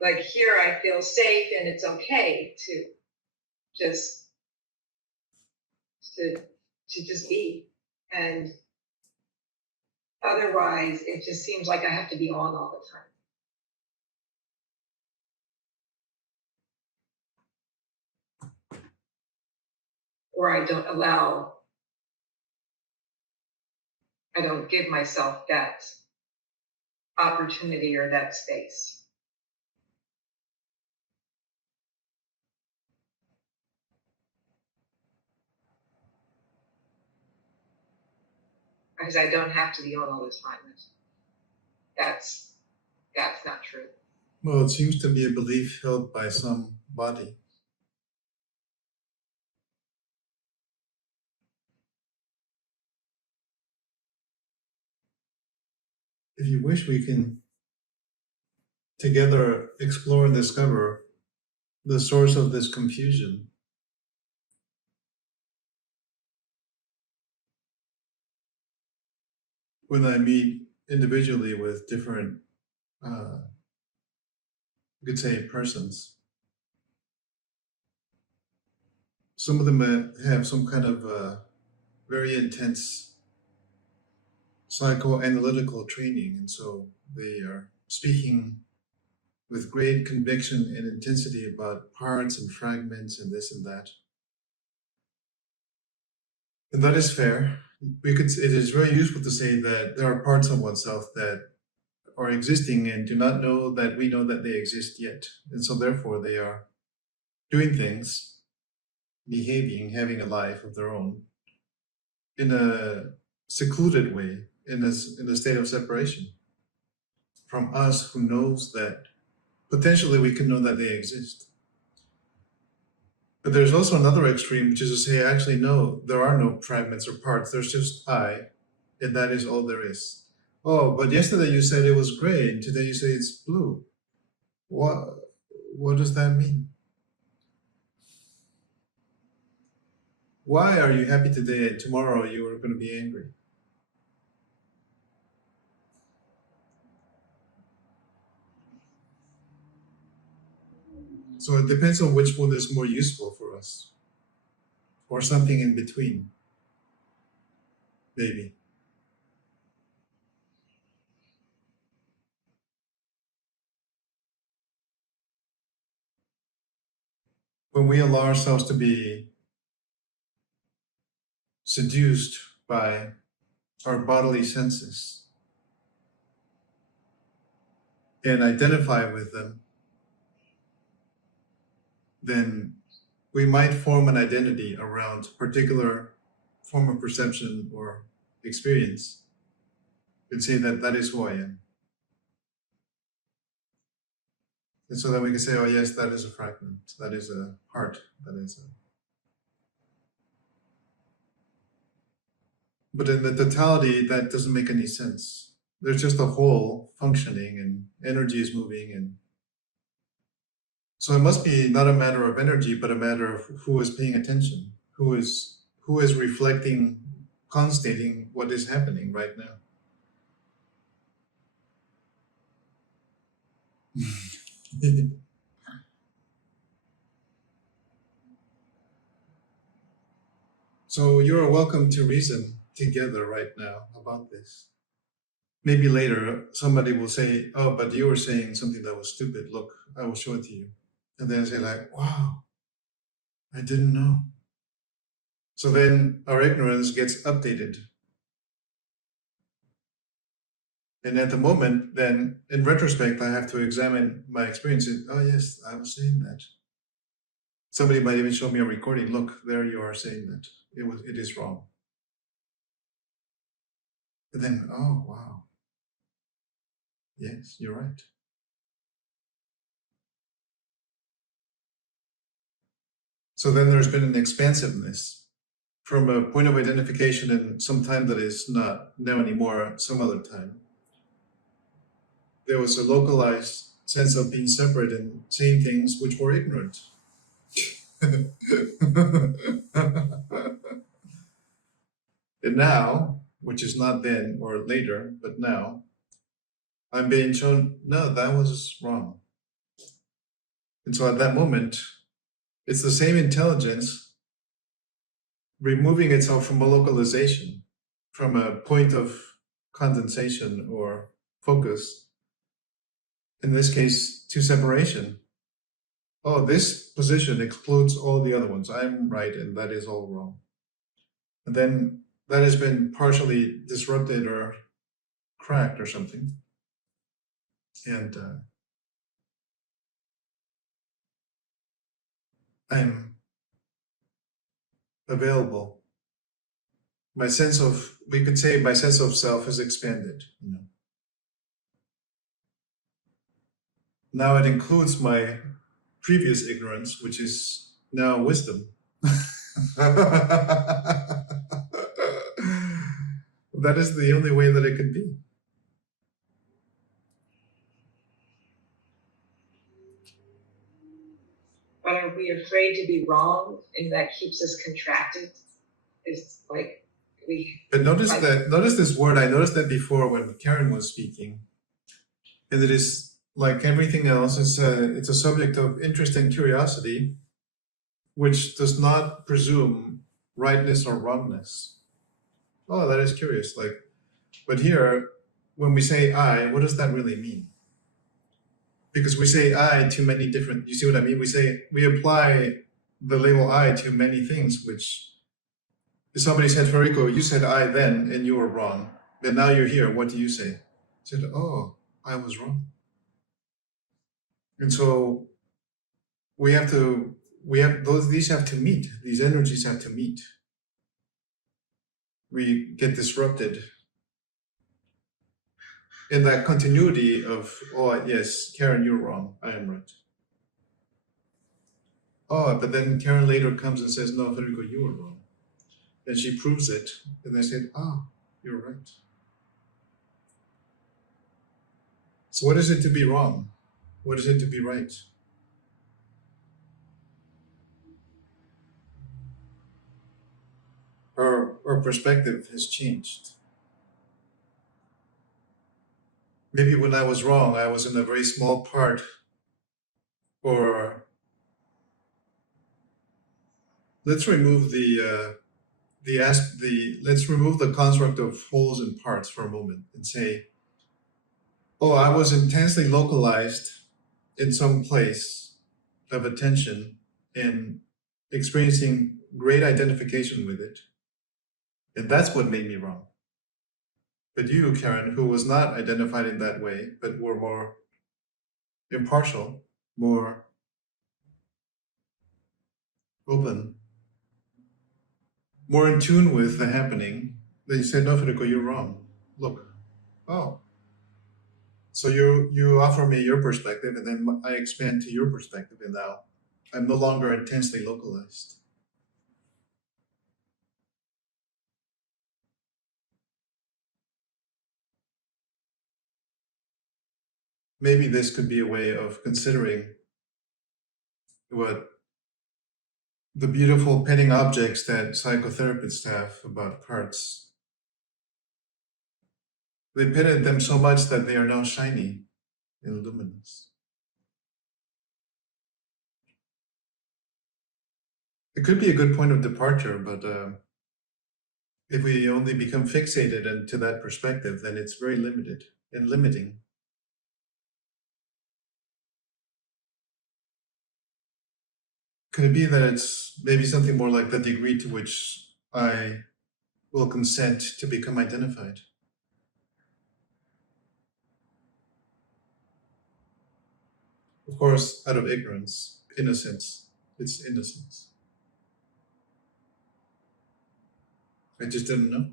like here I feel safe and it's okay to just to just be. And otherwise it just seems like I have to be on all the time. Or I don't give myself that opportunity or that space. Because I don't have to be on all the time. That's not true. Well, it seems to be a belief held by some body. If you wish, we can together explore and discover the source of this confusion. When I meet individually with different, you could say, persons, some of them have some kind of very intense psychoanalytical training, and so they are speaking with great conviction and intensity about parts and fragments and this and that. And that is fair. It is very useful to say that there are parts of oneself that are existing and do not know that we know that they exist yet. And so therefore they are doing things, behaving, having a life of their own in a secluded way, in a state of separation from us who knows that potentially we can know that they exist. But there's also another extreme, which is to say, actually, no, there are no fragments or parts. There's just I, and that is all there is. Oh, but yesterday you said it was gray, and today you say it's blue. What does that mean? Why are you happy today and tomorrow you are going to be angry? So it depends on which one is more useful for us, or something in between, maybe. When we allow ourselves to be seduced by our bodily senses and identify with them, then we might form an identity around a particular form of perception or experience and say that that is who I am. And so that we can say, oh yes, that is a fragment, that is a heart, that is a... But in the totality, that doesn't make any sense. There's just a whole functioning and energy is moving, and so it must be not a matter of energy, but a matter of who is paying attention, who is reflecting, constating what is happening right now. So you're welcome to reason together right now about this. Maybe later somebody will say, oh, but you were saying something that was stupid. Look, I will show it to you. And then I say like, wow, I didn't know. So then our ignorance gets updated. And at the moment, then in retrospect, I have to examine my experience. Oh yes, I was saying that. Somebody might even show me a recording. Look, there you are saying that. It is wrong. And then, oh wow. Yes, you're right. So then there's been an expansiveness from a point of identification in some time that is not now anymore, some other time. There was a localized sense of being separate and saying things which were ignorant. And now, which is not then or later, but now, I'm being shown, no, that was wrong. And so at that moment, it's the same intelligence removing itself from a localization, from a point of condensation or focus, in this case, to separation. Oh, this position excludes all the other ones. I'm right, and that is all wrong. And then that has been partially disrupted or cracked or something. And I'm available. My sense of, we could say my sense of self is expanded, you know. Now it includes my previous ignorance, which is now wisdom. That is the only way that it could be. But are we afraid to be wrong, and that keeps us contracted? It's like we. But notice this word. I noticed that before when Karen was speaking, and it is like everything else. It's a subject of interest and curiosity, which does not presume rightness or wrongness. Oh, that is curious. Like, but here, when we say I, what does that really mean? Because we say I to many different, you see what I mean? We apply the label I to many things, which if somebody said, Federico, you said I then, and you were wrong. But now you're here, what do you say? I said, oh, I was wrong. And so these have to meet, these energies have to meet. We get disrupted in that continuity of, oh, yes, Karen, you're wrong, I am right. Oh, but then Karen later comes and says, no, Federico, you were wrong. And she proves it, and I said, oh, you're right. So what is it to be wrong? What is it to be right? Our perspective has changed. Maybe when I was wrong, I was in a very small part, or let's remove let's remove the construct of wholes and parts for a moment and say, oh, I was intensely localized in some place of attention and experiencing great identification with it. And that's what made me wrong. But you, Karen, who was not identified in that way, but were more impartial, more open, more in tune with the happening, then you said, no, Federico, you're wrong. Look, oh. So you offer me your perspective, and then I expand to your perspective, and now I'm no longer intensely localized. Maybe this could be a way of considering what the beautiful petting objects that psychotherapists have about parts. They petted them so much that they are now shiny and luminous. It could be a good point of departure, but if we only become fixated into that perspective, then it's very limited and limiting. Could it be that it's maybe something more like the degree to which I will consent to become identified? Of course, out of ignorance, innocence. It's innocence. I just didn't know.